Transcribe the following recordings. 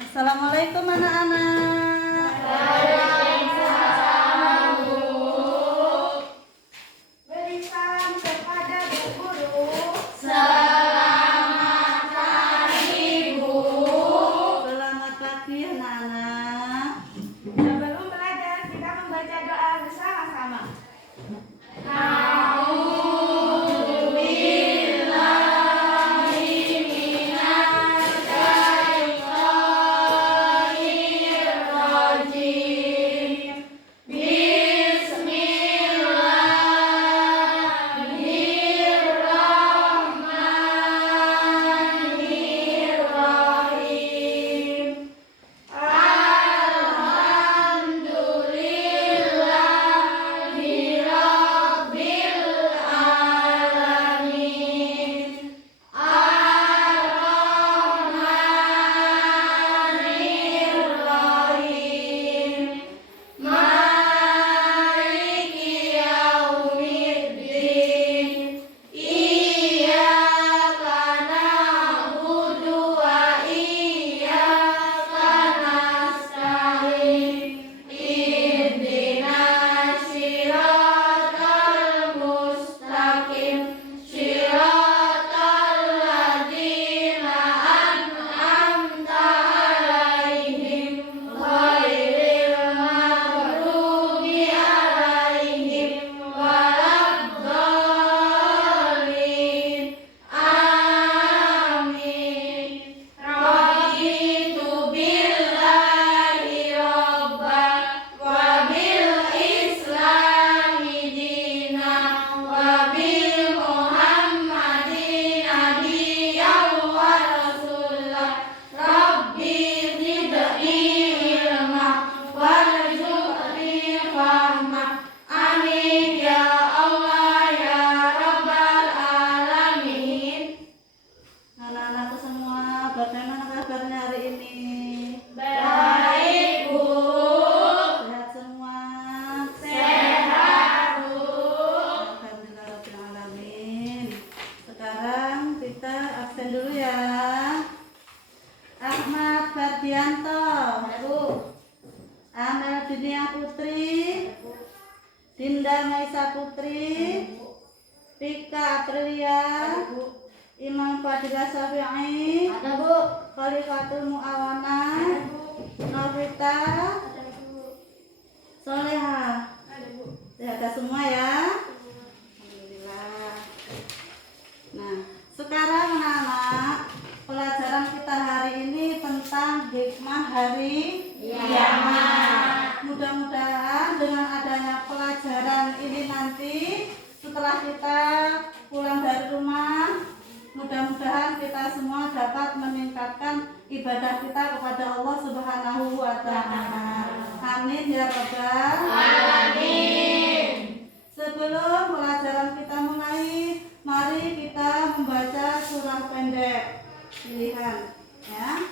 Assalamualaikum anak-anak. Waalaikumsalam, Bu. Beri salam kepada Bu Guru. Selamat pagi, Bu. Selamat pagi anak-anak. Sebelum belajar, kita membaca doa bersama-sama. Anak-anakku semua, bagaimana kabarnya hari ini? Baik, Bu. Sehat semua? Sehat, Bu. Alhamdulillahirrahmanirrahim. Sekarang kita absen dulu ya. Ahmad Fardianto, Bu. Amel Dunia Putri, Dinda Maisa Putri, Pika Aprilia, Imam Fadilah Syafi'i, Ada, Bu. Khalifatul Mu'awana, Novita, Soleha. Sehat semua ya. Alhamdulillah. Nah, sekarang anak-anak, pelajaran kita hari ini tentang hikmah hari kiamat. Mudah-mudahan dengan adanya pelajaran ini nanti setelah kita pulang dari rumah, mudah-mudahan kita semua dapat meningkatkan ibadah kita kepada Allah Subhanahu wa Ta'ala. Amin ya Rabbal Alamin. Sebelum pelajaran kita mulai, mari kita membaca surah pendek pilihan ya.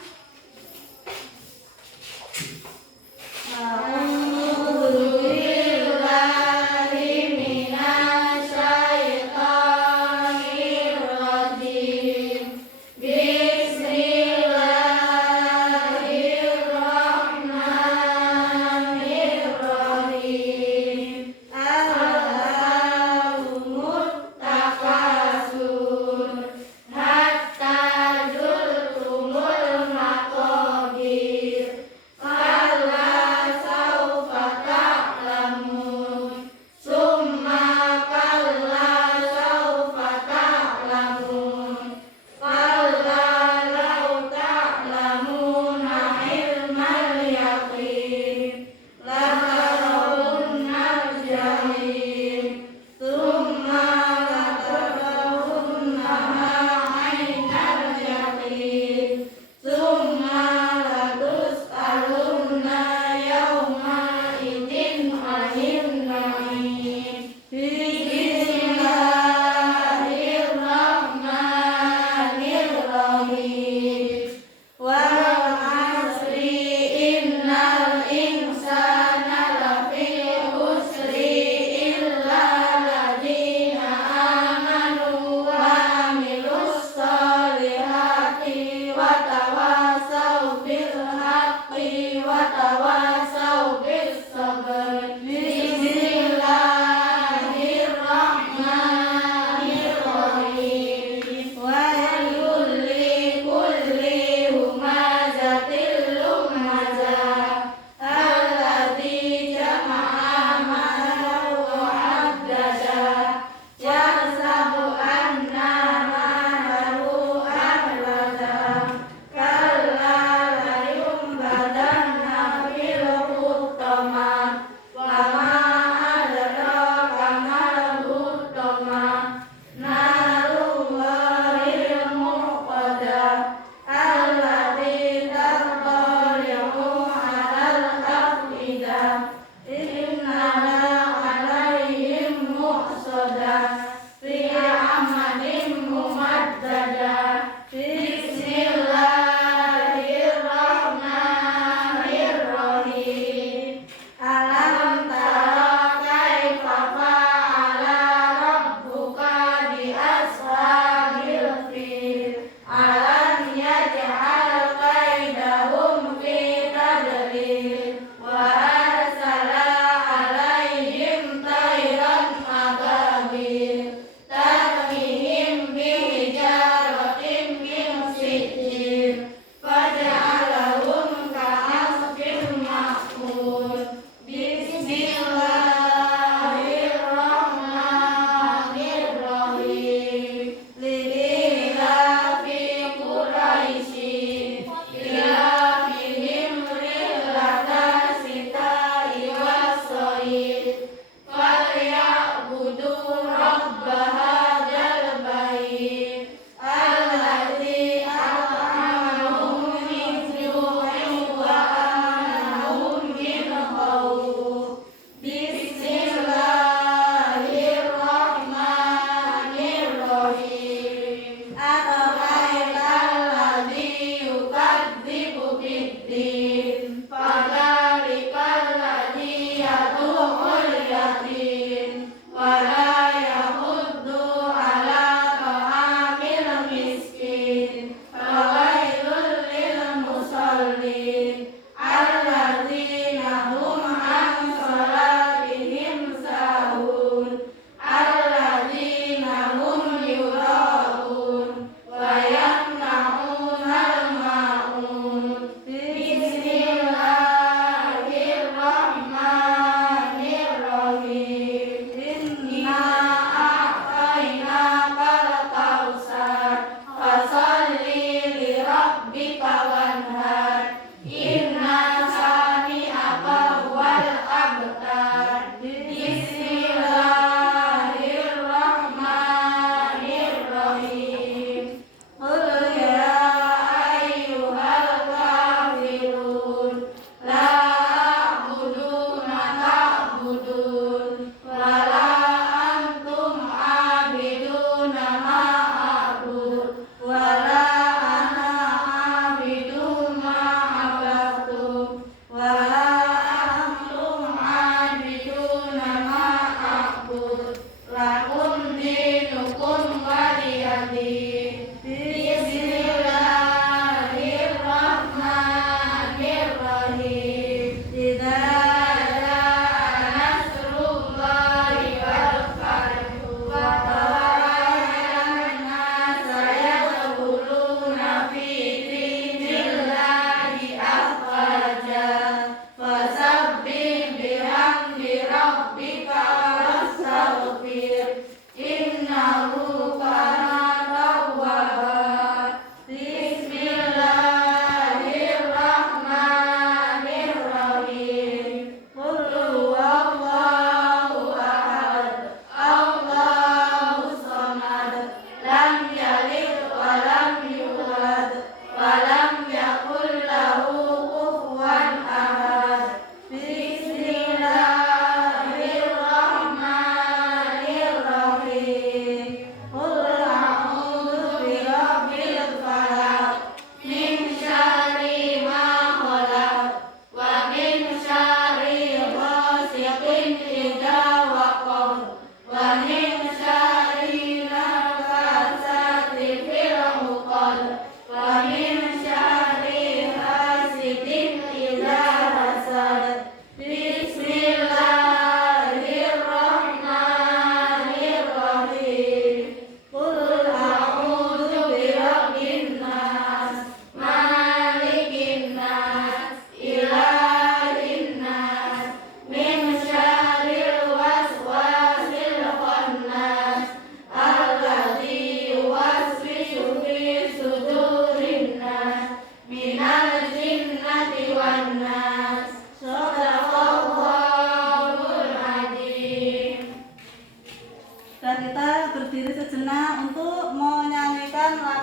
Hatta zurtumul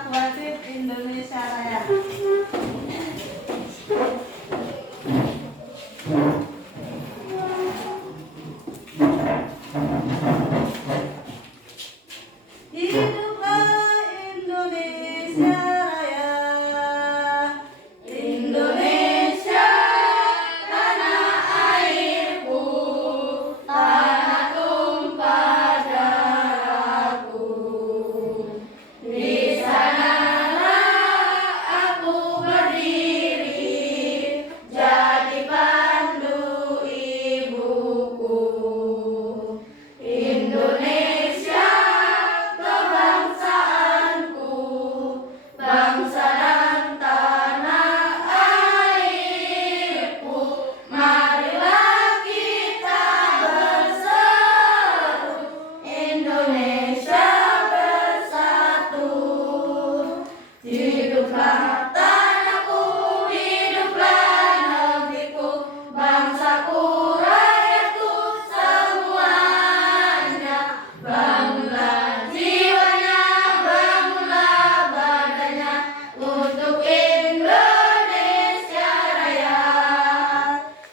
Wasit Indonesia Raya. Hiduplah Indonesia Raya, Indonesia tanah airku, tanah tumpah darahku. Di sanalah aku berdiri, jadi pandu ibuku. Indonesia kebangsaanku, bangsa dan tanah airku. Marilah kita berseru, Indonesia bersatu. Hiduplah tanahku, hiduplah negeriku, bangsaku, rakyatku semuanya. Bangunlah jiwanya, bangunlah badannya untuk Indonesia Raya.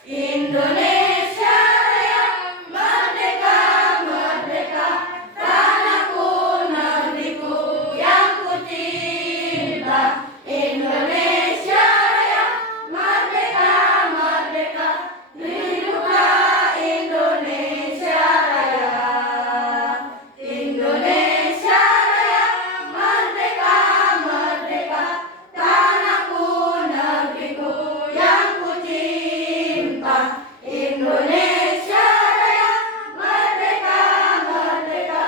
Indonesia Raya, merdeka, merdeka, tanahku, negeriku yang ku cinta. Indonesia Raya, merdeka, merdeka, hiduplah Indonesia Raya. Indonesia Raya, merdeka, merdeka, tanahku, negeriku yang ku cinta. Indonesia Raya, merdeka, merdeka,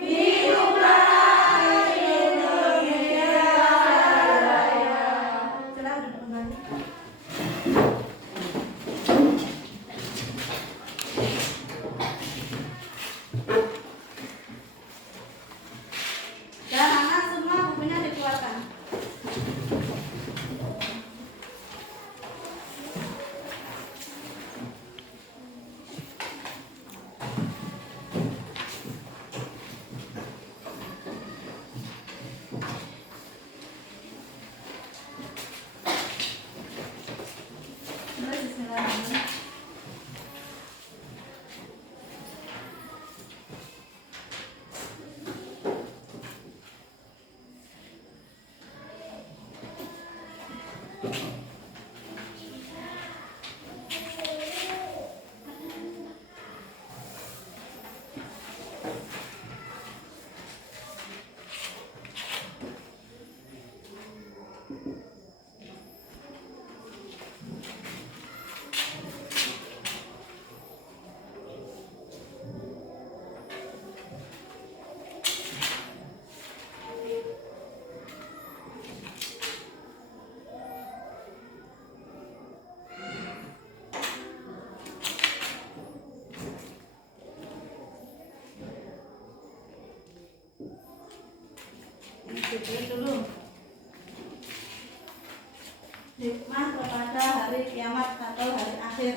hiduplah Indonesia Raya. Silakan duduk kembali. Dan anak semua bukunya dikeluarkan. Bismillahirrahmanirrahim. Pikirin dulu. Hikmah kepada hari kiamat atau hari akhir.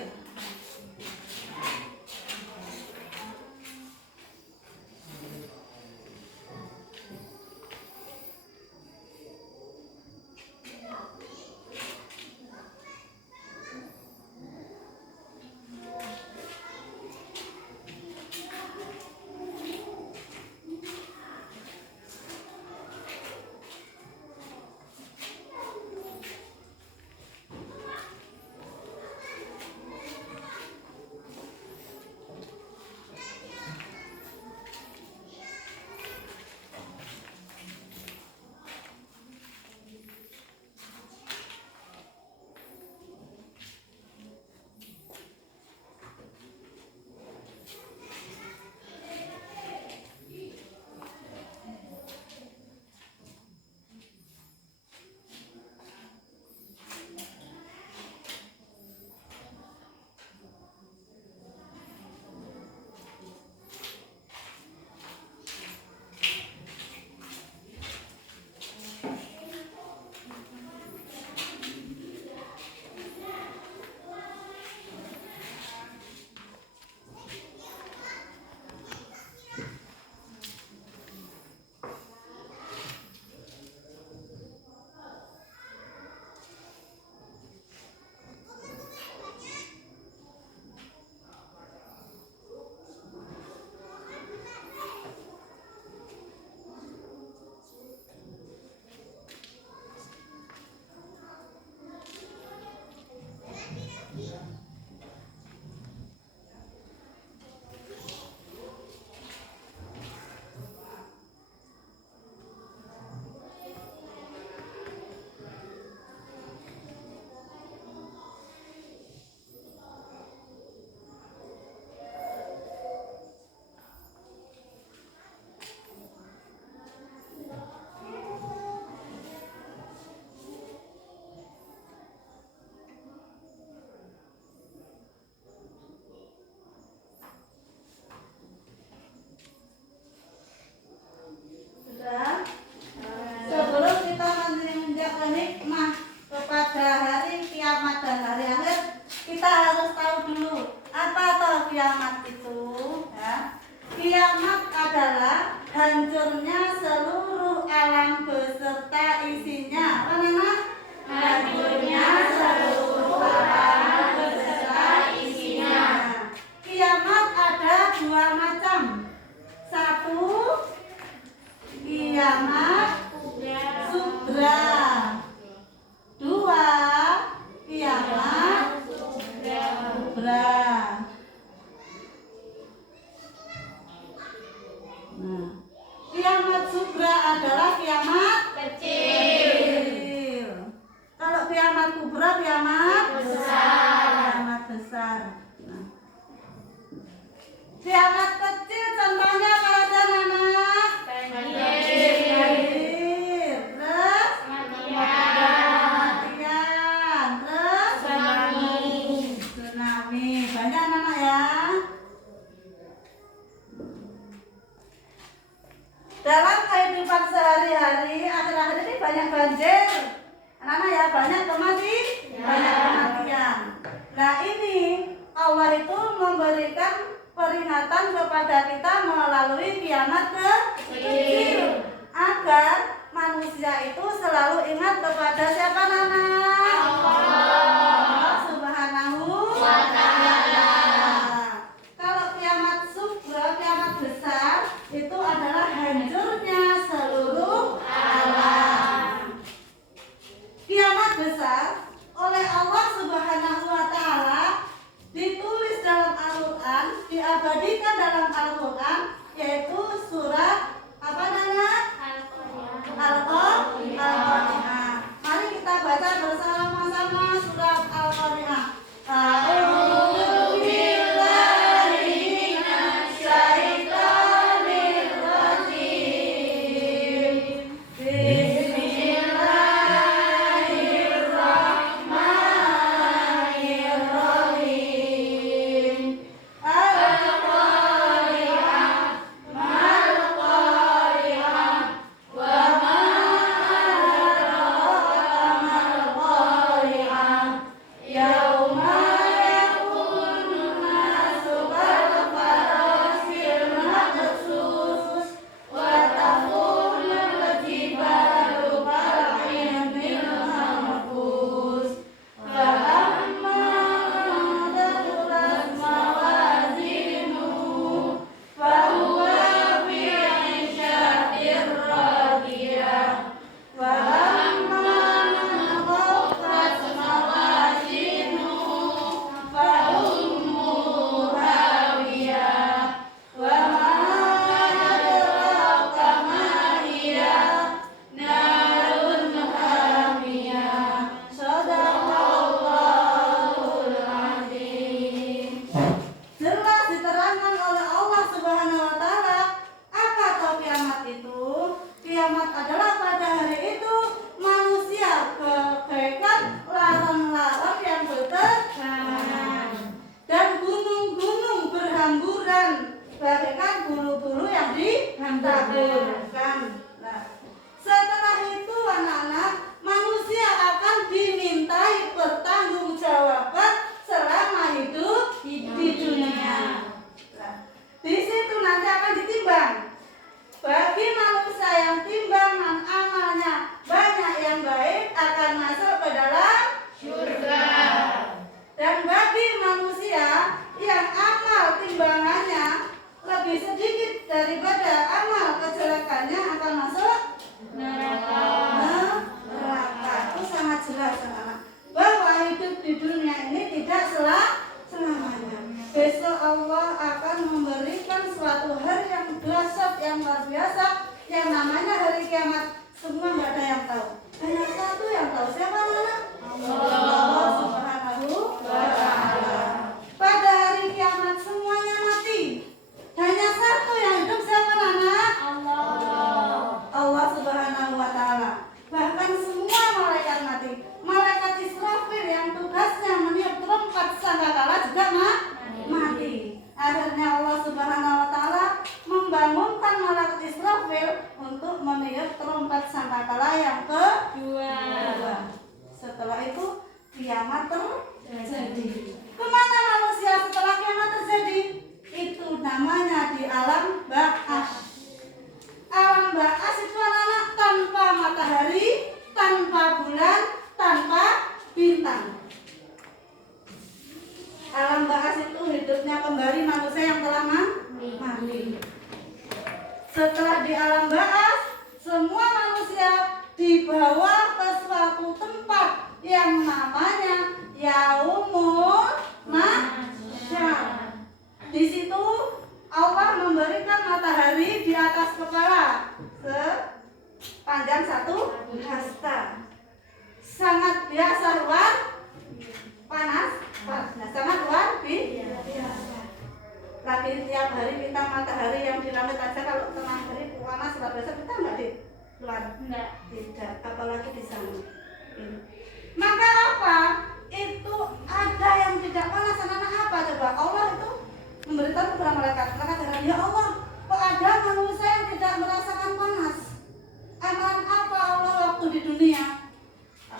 beserta isinya. Apa nama? Hancurnya seluruh lapangan beserta isinya. Kiamat ada dua macam. Satu, kiamat sugra. Dua, kiamat kubra. Nah, kiamat sugra adalah kiamat kecil. Kalau kiamat kubra, kiamat Besar. Kiamat besar. Nah, kiamat kecil contohnya apa aja anak? Banjir. Terus kematian. Terus tsunami. Banyak anak ya. Dalam kehidupan sehari-hari akhir-akhir ini banyak banjir. Anak-anak ya, banyak kematian. Nah ini Allah itu memberikan peringatan kepada kita melalui kiamat kecil agar manusia itu selalu ingat kepada siapa Nana? Allah Subhanahu wa Ta'ala. Kalau kiamat sugra, kiamat besar itu adalah hancurnya seluruh alam. Kiamat besar oleh Allah Subhanahu wa Ta'ala ditulis dalam Al-Quran, diabadikan dalam Al-Quran, yaitu surat apa namanya? Al-Qari'ah. Mari kita baca bersama-sama surat Al-Qari'ah. A'udzu billahi minasyaitonir rajim. Bismillahirrahmanirrahim. Al-Qari'ah, mal-Qari'ah, wa ma adraka mal-Qari'ah. Yauma yakunun nasu kal-farasil mabsus wa takunul jibalu kal-'ilmil manfus. Falamma thaqulat mawazinuhu fahuwa fi 'ishatin radiyah. Walamma khaffat mawazinuhu fa ummuhu hawiyah. Wa ma adraka ma hiya narun hamiyah. Shadaqallahul azim. Jelas diterangkan oleh Allah Subhanahu wa Ta'ala apa tahu kiamat itu? Kiamat adalah pada hari itu manusia bagaikan larang-larang yang berterbangan dan gunung-gunung berhamburan bagaikan bulu-bulu yang ditaburkan. Nah, setelah itu anak-anak, manusia akan dimintai pertanggungjawaban selama hidup di dunia. Nah, di situ nanti akan ditimbang. Bagi manusia yang timbangan amalnya banyak yang baik akan masuk ke dalam surga. dan bagi manusia yang amal timbangannya lebih sedikit daripada amal kejelekannya akan masuk Neraka. neraka. Itu sangat jelas anak-anak bahwa hidup di dunia ini tidak selamanya. Besok Allah akan memberikan suatu hari yang dahsyat, yang luar biasa, yang namanya hari kiamat. Semua nggak ada yang tahu. Hanya satu yang tahu. Siapa anak? Allah Subhanahu wa Ta'ala. Pada hari kiamat semuanya mati. Hanya satu yang hidup. Siapa anak? Allah Subhanahu wa Ta'ala. Bahkan semua malaikat mati. Malaikat Israfil yang tugasnya meniup trompat sangkakala juga mati. Akhirnya Allah Subhanahu wa Ta'ala membangunkan malaikat Israfil untuk meniup trompat sangkakala yang kedua. Setelah itu kiamat terjadi. Kemana manusia setelah kiamat terjadi? Itu namanya di alam ba'as. Alam ba'as itu anak-anak tanpa matahari, dibawa ke suatu tempat yang namanya Yaumul Mahsyar. Di situ Allah memberikan matahari di atas kepala sepanjang 1 hasta. Sangat biasa luar panas, sangat luar biasa. Tapi tiap hari kita matahari yang di langit aja kalau tengah hari panas luar biasa, kita enggak di luar? Enggak. Tidak, apalagi di sana. Maka apa? Itu ada yang tidak panas, anak-anak apa coba? Allah itu memberitahu kepada malaikat heran, ya Allah, kok ada manusia yang tidak merasakan panas? Amalan apa Allah waktu di dunia?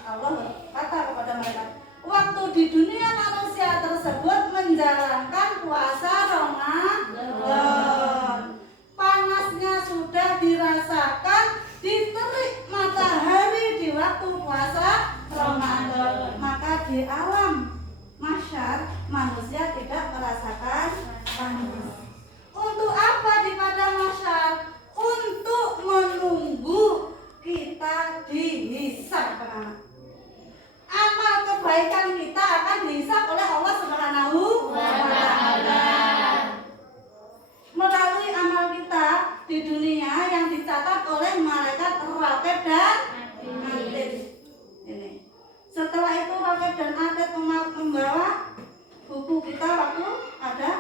Allah kata kepada malaikat, waktu di dunia manusia tersebut menjalankan puasa Ramadan. Panasnya sudah dirasakan di terik matahari di waktu puasa Ramadan. Maka di alam mahsyar manusia tidak merasakan panas. Untuk apa di padang mahsyar? Untuk menunggu kita dihisab, anak. Amal kebaikan kita akan dihisab oleh Allah Subhanahu wa Ta'ala. Melalui amal kita di dunia yang dicatat oleh malaikat Raqib dan Atid. Ini. Setelah itu Raqib dan Atid membawa buku kita waktu ada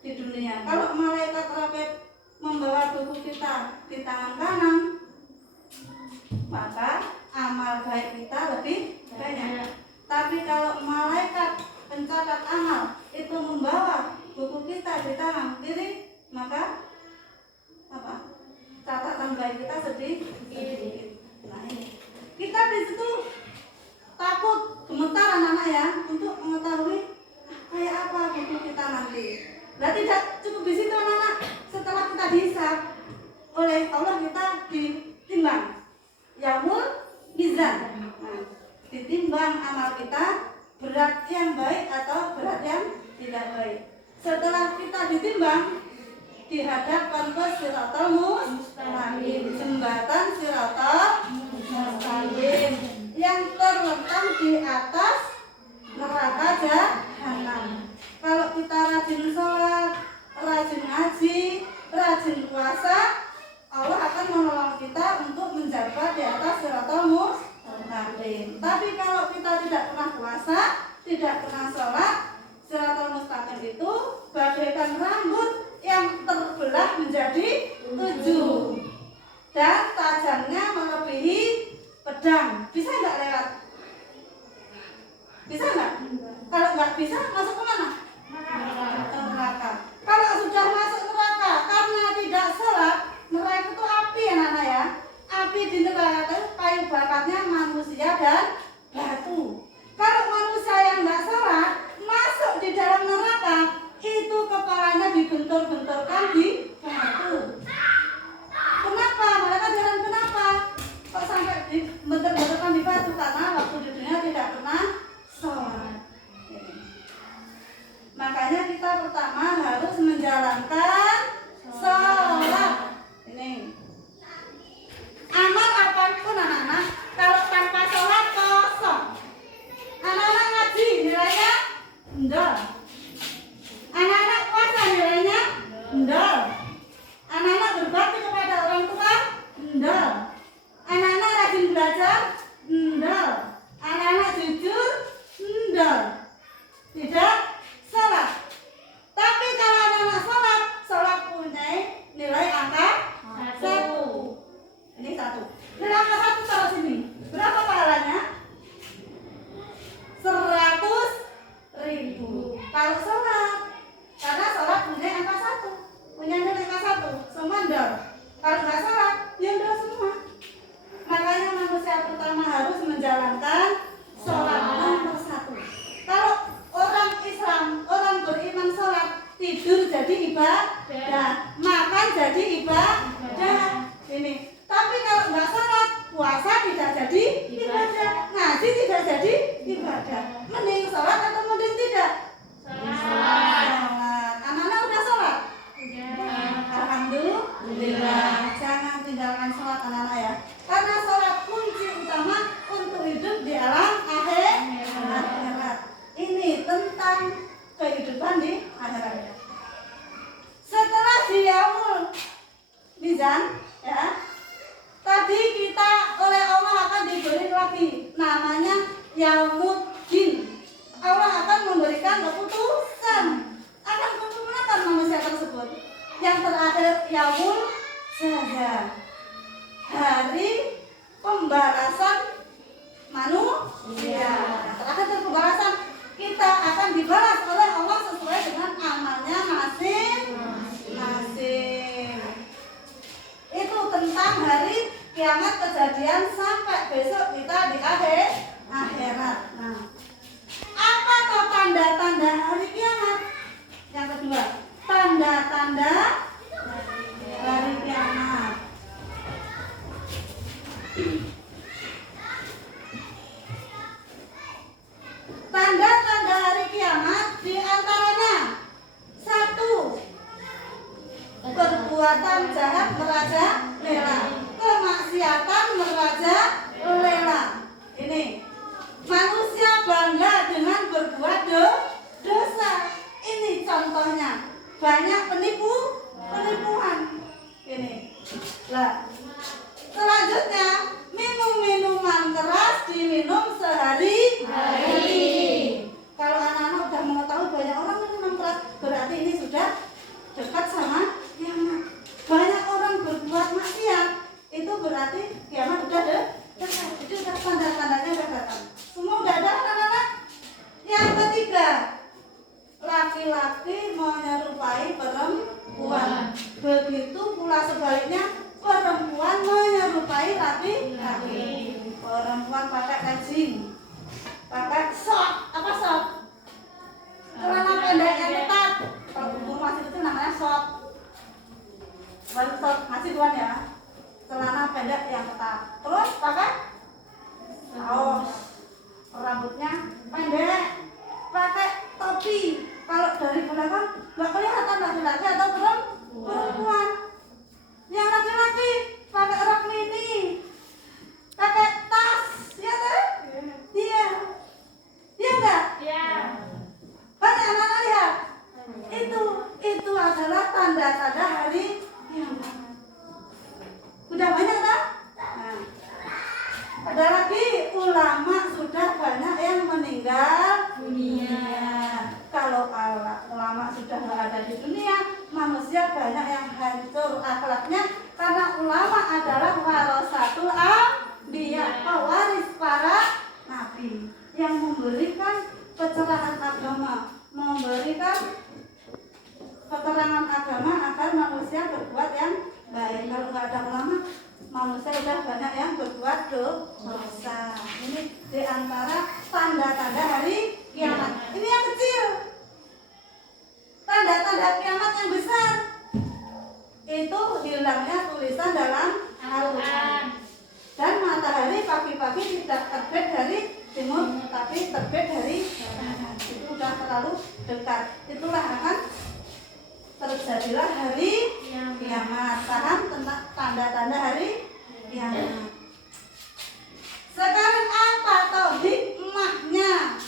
di dunia. Kalau malaikat Raqib membawa buku kita di tangan kanan, maka amal baik kita lebih banyak. Tapi kalau malaikat pencatat amal itu membawa buku kita di tangan kiri, maka apa? Catatan baik kita sedikit. Nah ini kita di situ takut, gemetar anak-anak ya, untuk mengetahui kayak apa buku kita nanti. Nah tidak cukup di situ anak-anak. Setelah kita dihisab oleh Allah, kita ditimbang Yaumul Mizan. Nah, ditimbang amal kita, berat yang baik atau berat yang tidak baik. Setelah kita ditimbang, dihadapkan ke Siratal Mustaqim, jembatan Siratal Mustaqim yang terletak di atas neraka Jahanam. Kalau kita rajin sholat, rajin ngaji, rajin puasa, Allah akan menolong kita untuk menjabat di atas Siratal Mustaqim. Tapi kalau kita tidak pernah puasa, tidak pernah sholat, Siratal Mustaqim itu bagaikan rambut yang terbelah menjadi 7 dan tajamnya melebihi pedang. Bisa nggak lewat? Bisa nggak? Kalau nggak bisa, masuk ke mana? Neraka. Kalau sudah masuk neraka karena tidak sholat, neraka itu api ya anak ya. Api di neraka itu kayu bakarnya manusia dan batu. Kalau manusia yang nggak sholat masuk di dalam neraka, itu kepalanya dibentur-benturkan di batu. Kenapa? Mereka jalan kenapa? Kok sampai dibentur-benturkan di batu? Karena waktu di dunia tidak pernah sholat. Makanya kita pertama harus menjalankan sholat. Ini amal apapun anak-anak, kalau tanpa sholat kosong. Anak-anak ngaji nilainya ndol. Anak-anak puasa nilainya ndol. Anak-anak berbakti kepada orang tua ndol. Anak-anak rajin belajar ndol. Anak-anak jujur ndol. Tidak sholat. Tapi kalau anak-anak sholat punya nilai angka 1. Ini 1. Nilai angka 1 taruh sini. Berapa pahalanya? 100.000. Kalau sholat, karena sholat punya angka 1, punya nilai angka 1, semua ndol. Kalau nggak sholat, ya ndol semua. Makanya manusia pertama harus menjalankan sholat nomor 1. Kalau orang Islam, orang beriman sholat, tidur jadi ibadah, makan jadi ibadah. Ini. Tapi kalau nggak sholat, puasa tidak jadi ibadah, ngaji tidak jadi ibadah. Mending sholat atau mending tidak? Sholat. Anak-anak udah sholat? Alhamdulillah. Jangan tinggalkan sholat anak-anak ya. Karena sholat kunci pembalasan manusia. Terakhir itu pembalasan, kita akan dibalas oleh Allah sesuai dengan amalnya masing-masing. Itu tentang hari kiamat, kejadian sampai besok kita di akhirat. Nah, apakah tanda-tanda hari kiamat? Yang kedua, tanda-tanda hari kiamat. Tanda-tanda hari kiamat diantaranya: 1. Perbuatan jahat merajalela, kemaksiatan merajalela. Ini manusia bangga dengan berbuat dosa. Ini contohnya, banyak penipuan. Ini lah. Selanjutnya, minum minuman keras diminum sehari-hari. Kalau anak-anak sudah mengetahui banyak orang minum keras, berarti ini sudah dekat sama kiamat. Banyak orang berbuat maksiat, itu berarti kiamat sudah dekat. Itu tanda-tandanya sudah datang. Semua sudah ada anak-anak. Yang ketiga, laki-laki menyerupai perempuan. Begitu pula sebaliknya, perempuan menyerupai laki-laki. Perempuan pakai kancing, pakai sok. Apa sok? Celana pendek yang ketat. Kalau umur masih itu namanya sok. Baru sok masih tuan ya. Celana pendek yang ketat. Terus pakai kaos. Rambutnya pendek. Pakai topi. Kalau dari belakang nggak kelihatan laki-laki atau perempuan. Yang laki-laki pakai rok mini, pakai tas, ya kan? Iya, iya enggak? Iya. Banyak anak-anak lihat. Itu adalah tanda-tanda hari kiamat. Udah banyak kan? Nah, ada lagi, ulama sudah banyak yang meninggal dunia. Kalau ulama sudah nggak ada di dunia, manusia banyak yang hancur akhlaknya, karena ulama adalah warasatul anbiya, pewaris para nabi, yang memberikan pencerahan agama, memberikan keterangan agama agar manusia berbuat yang baik. Kalau nggak ada ulama, manusia sudah banyak yang berbuat dosa. Ini diantara tanda-tanda hari kiamat. Ini yang kecil. Tanda-tanda kiamat yang besar itu hilangnya tulisan dalam Al-Quran. Dan matahari pagi-pagi tidak terbit dari timur, tapi terbit dari barat. Itu sudah terlalu dekat. Itulah akan terjadilah hari kiamat. Paham tentang tanda-tanda hari kiamat? Sekarang apa toh hikmahnya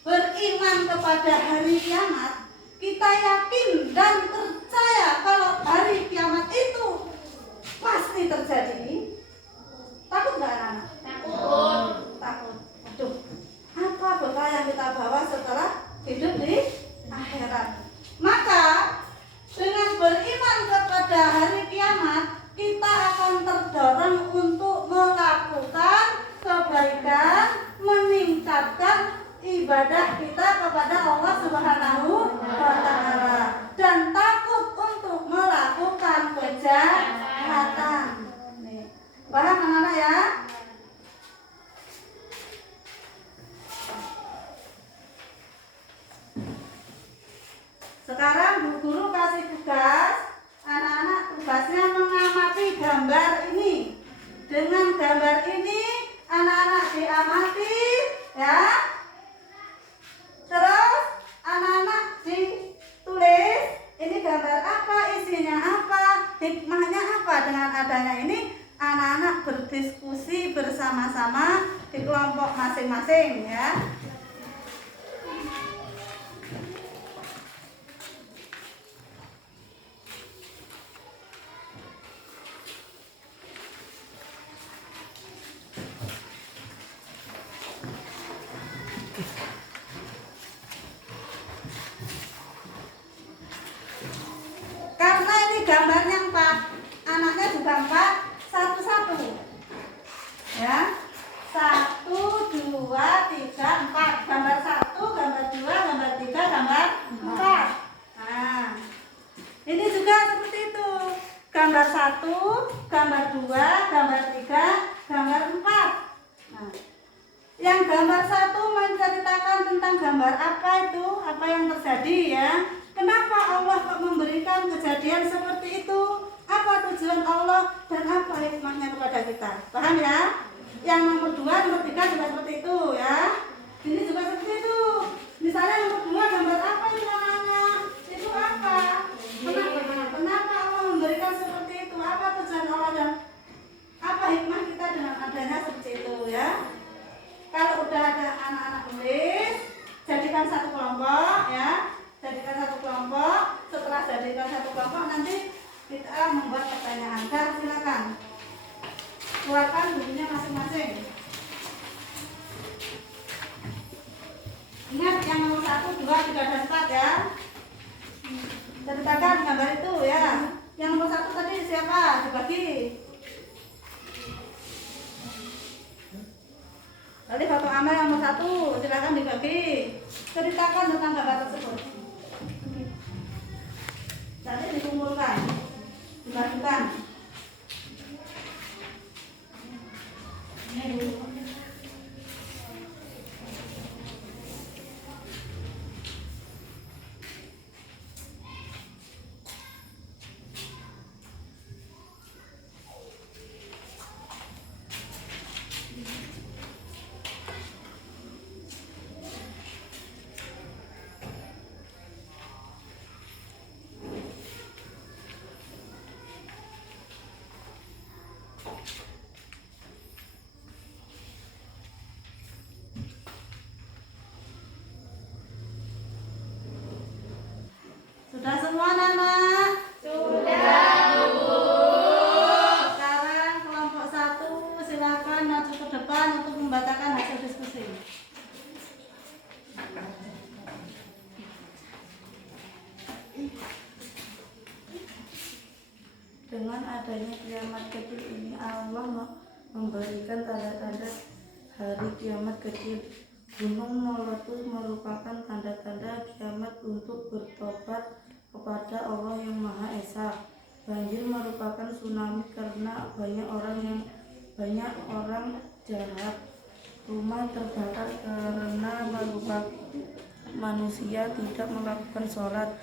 beriman kepada hari kiamat? Kita yakin dan percaya kalau hari kiamat itu pasti terjadi. Takut nggak anak-anak? Takut. Aduh, apa bekal yang kita bawa setelah hidup di akhirat? Maka dengan beriman kepada hari kiamat, kita akan terdorong untuk melakukan kebaikan, meningkatkan ibadah kita kepada Allah Subhanahu wa Ta'ala, dan takut untuk melakukan kejahatan. Paham anak-anak ya? Sekarang Bu Guru kasih tugas, anak-anak tugasnya mengamati gambar ini. Dengan gambar ini anak-anak diamati ya. Terus anak-anak ditulis ini gambar apa, isinya apa, hikmahnya apa. Dengan adanya ini anak-anak berdiskusi bersama-sama di kelompok masing-masing ya. Karena ini gambarnya 4, anaknya juga 4, satu-satu. Ya. 1, 2, 3, 4. Gambar 1, gambar 2, gambar 3, gambar 4. Nah, ini juga seperti itu. Gambar 1, gambar 2, gambar 3, gambar 4. Nah, yang gambar 1 menceritakan tentang gambar apa itu, apa yang terjadi ya. Kenapa Allah kok memberikan kejadian seperti itu? Apa tujuan Allah dan apa hikmahnya kepada kita? Paham ya? Yang nomor 2, nomor 3 juga seperti itu ya. Ini juga seperti itu. Misalnya nomor 2 gambar apa itu namanya? Itu apa? Kenapa Allah memberikan seperti itu? Apa tujuan Allah dan apa hikmah kita dengan adanya seperti itu ya? Kalau udah ada anak-anak tulis, jadikan satu kelompok ya. Jadikan satu kelompok. Setelah jadikan satu kelompok nanti kita membuat pertanyaan. Silakan. Keluarkan bukunya masing-masing. Ingat yang nomor 1, 2, 3, dan 4 ya. Ceritakan gambar itu ya. Yang nomor 1 tadi siapa? Dibagi. Tadi Bapak Amel yang nomor 1, silakan dibagi. Ceritakan tentang gambar tersebut. Tadi dikumpulkan, dibagikan. Ini dulu. Sudah semua anak-anak? Sudah, Bu. Sekarang kelompok 1 silakan maju ke depan untuk membacakan hasil diskusi. Dengan adanya kiamat kecil ini Allah memberikan tanda-tanda hari kiamat kecil. Gunung meletus merupakan tanda-tanda kiamat untuk bertobat kepada Allah yang Maha Esa. Banjir merupakan tsunami karena banyak orang jahat. Rumah terbakar karena manusia tidak melakukan sholat.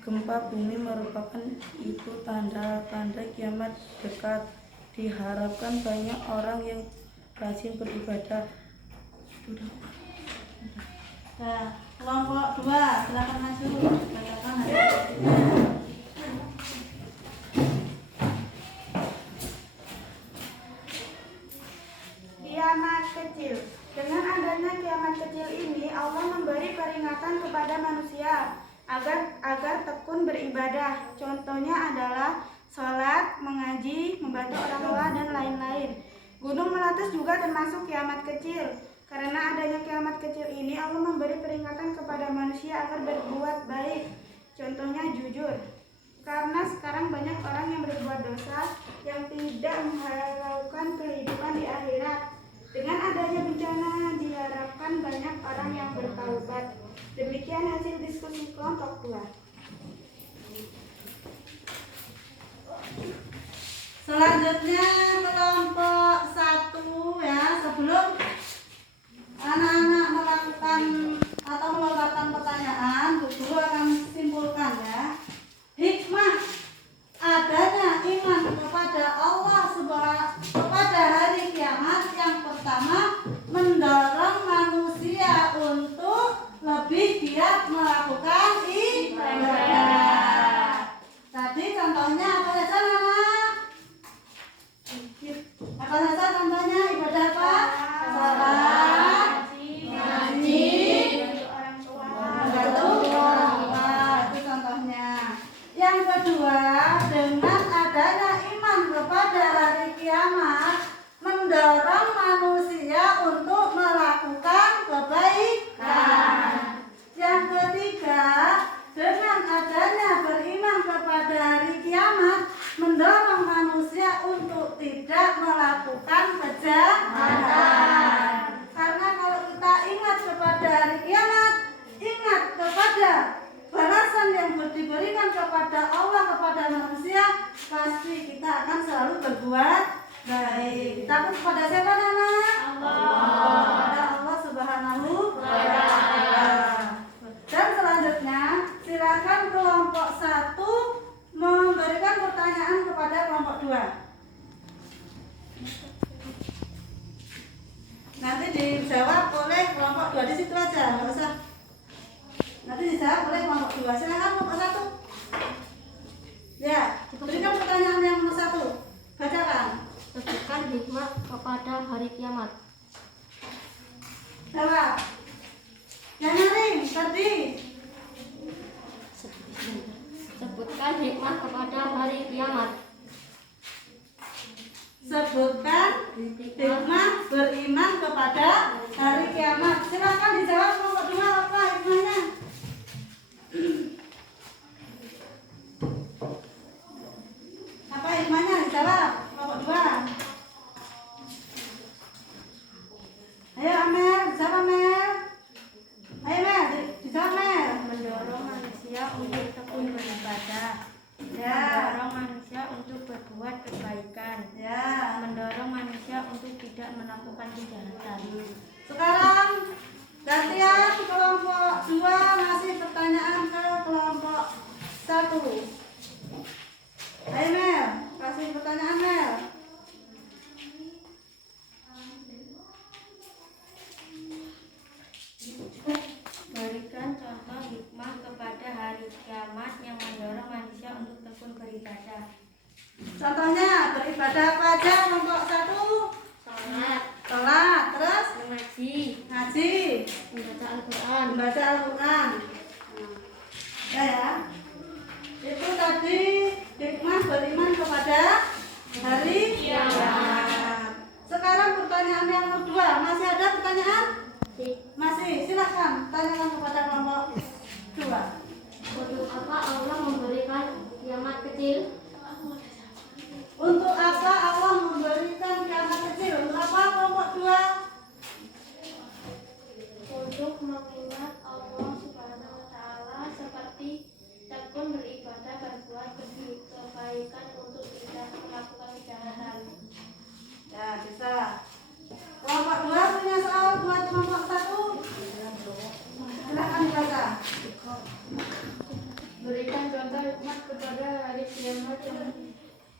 Gempa bumi merupakan itu tanda-tanda kiamat dekat. Diharapkan banyak orang yang rajin beribadah. Nah, kelompok 2 silakan maju. Bacakan hasilnya. Kiamat kecil. Dengan adanya kiamat kecil ini, Allah memberi peringatan kepada manusia agar tekun beribadah. Contohnya adalah sholat, mengaji, membantu orang tua, dan lain-lain. Gunung meletus juga termasuk kiamat kecil. Karena adanya kiamat kecil ini, Allah memberi peringatan kepada manusia agar berbuat baik. Contohnya jujur. Karena sekarang banyak orang yang berbuat dosa yang tidak mengharapkan kehidupan di akhirat. Dengan adanya bencana, diharapkan banyak orang yang bertaubat. Demikian hasil diskusi kelompok 2. Selanjutnya kelompok 1 ya. Sebelum anak-anak melakukan atau melontarkan pertanyaan, guru akan simpulkan ya. Hikmah adanya iman kepada Allah kepada hari kiamat yang pertama mendorong manusia untuk lebih giat melakukan ibadah. Tadi contohnya apa saja Mama? Apa saja contohnya ibadah apa? Salat, ngaji, membantu orang tua, itu contohnya. Yang kedua, dengan adanya iman kepada hari kiamat mendorong manusia untuk melakukan kebaikan. Yang ketiga, dengan adanya beriman kepada hari kiamat mendorong manusia untuk tidak melakukan kejahatan. dijawab oleh kelompok 2 di situ aja, nggak usah. Nanti dijawab oleh kelompok 2. Silakan kelompok 1. Ya, berikan pertanyaan yang nomor 1. Bacakan. Sebutkan hikmah kepada hari kiamat. Jawab. Yang nyaring, Ferdi. Sebutkan hikmah kepada hari kiamat. Sebutkan hikmah beriman kepada hari kiamat. Silakan dijawab kelompok 2 apa hikmahnya? Apa hikmahnya? Dijawab kelompok 2. Ayo Amel, dijawab Amel. Ayo Mel, dijawab Mel. Mendorong manusia untuk tekun beribadah. Ya. Mendorong manusia untuk berbuat kebaikan. Ya. Mendorong manusia untuk tidak melakukan kejahatan. Sekarang gantian kelompok 2 ngasih pertanyaan ke kelompok 1. Ayo Mel, kasih pertanyaan Mel. Berikan contoh hikmah kepada hari kiamat yang mendorong manusia untuk tekun beribadah. Contohnya beribadah apa aja kelompok 1? Sholat, terus Mengaji, ngaji, membaca Al-Quran. membaca Al-Quran. Ya. Itu tadi hikmah beriman kepada hari kiamat. Sekarang pertanyaan yang kedua, masih ada pertanyaan? Masih, silahkan tanyakan kepada kelompok 2. Untuk apa Allah memberikan kiamat kecil? Untuk apa Allah memberikan kiamat kecil? Untuk apa kelompok 2? Untuk mengingat Allah Subhanahu wa Ta'ala, seperti tekun beribadah, berbuat kebaikan untuk tidak melakukan kejahatan. Ya, bisa. Kelompok 2 punya soal buat kelompok 1. Silahkan dibaca. Berikan contoh hikmah kepada hari kiamat yang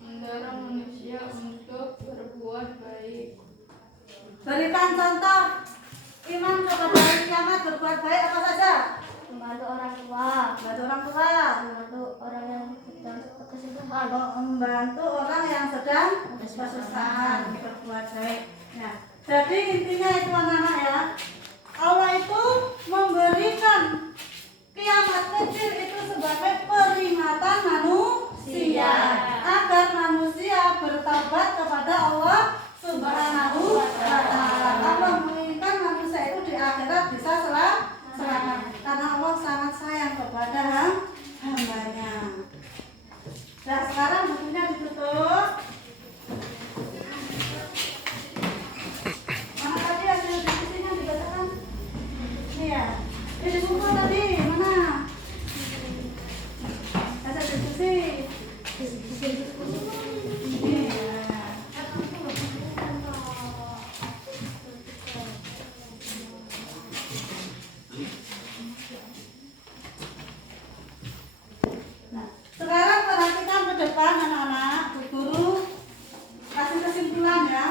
mendorong manusia untuk berbuat baik. Berikan contoh iman kepada hari kiamat berbuat baik apa saja? Membantu orang tua, Membantu orang tua, membantu orang yang sedang kesusahan. membantu orang yang sedang kesusahan, berbuat baik. Nah, jadi intinya itu anak-anak ya, Allah itu memberikan kiamat kecil itu sebagai peringatan manusia agar manusia bertobat kepada Allah Subhanahu wa Ta'ala. Allah menginginkan manusia itu di akhirat bisa selamat karena Allah sangat sayang kepada hambanya. Nah, sekarang bukunya ditutup. Mana tadi hasil diskusinya dibacakan? Ini ya. Ini buku tadi mana? Hasil diskusi. Ini ya. Nah, sekarang perhatikan ke depan anak-anak, Bu Guru kasih kesimpulan ya.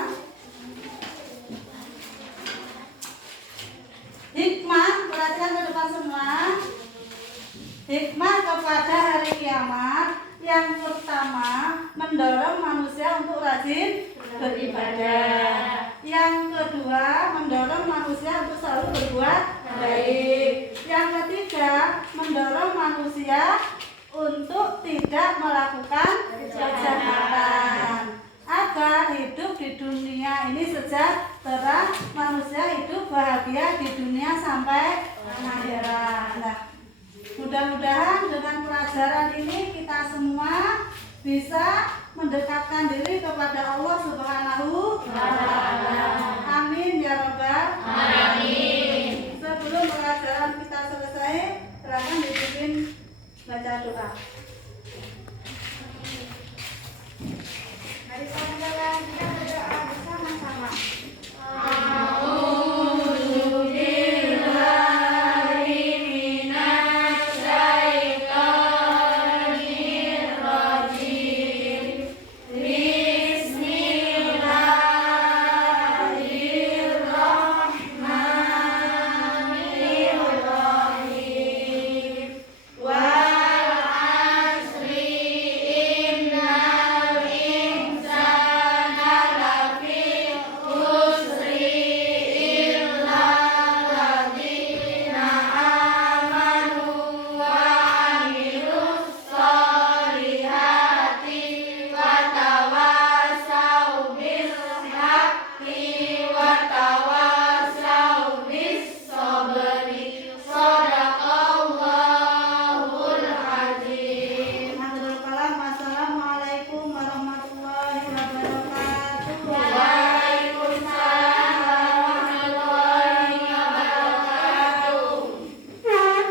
Hikmah, perhatikan ke depan semua. Hikmah kepada hari kiamat yang pertama mendorong manusia untuk rajin beribadah. Yang kedua mendorong manusia untuk selalu berbuat baik. Yang ketiga mendorong manusia untuk tidak melakukan kejahatan agar hidup di dunia ini sejahtera, manusia hidup bahagia di dunia sampai akhirat. Nah, mudah-mudahan dengan pelajaran ini kita semua bisa mendekatkan diri kepada Allah Subhanahu wa Ta'ala.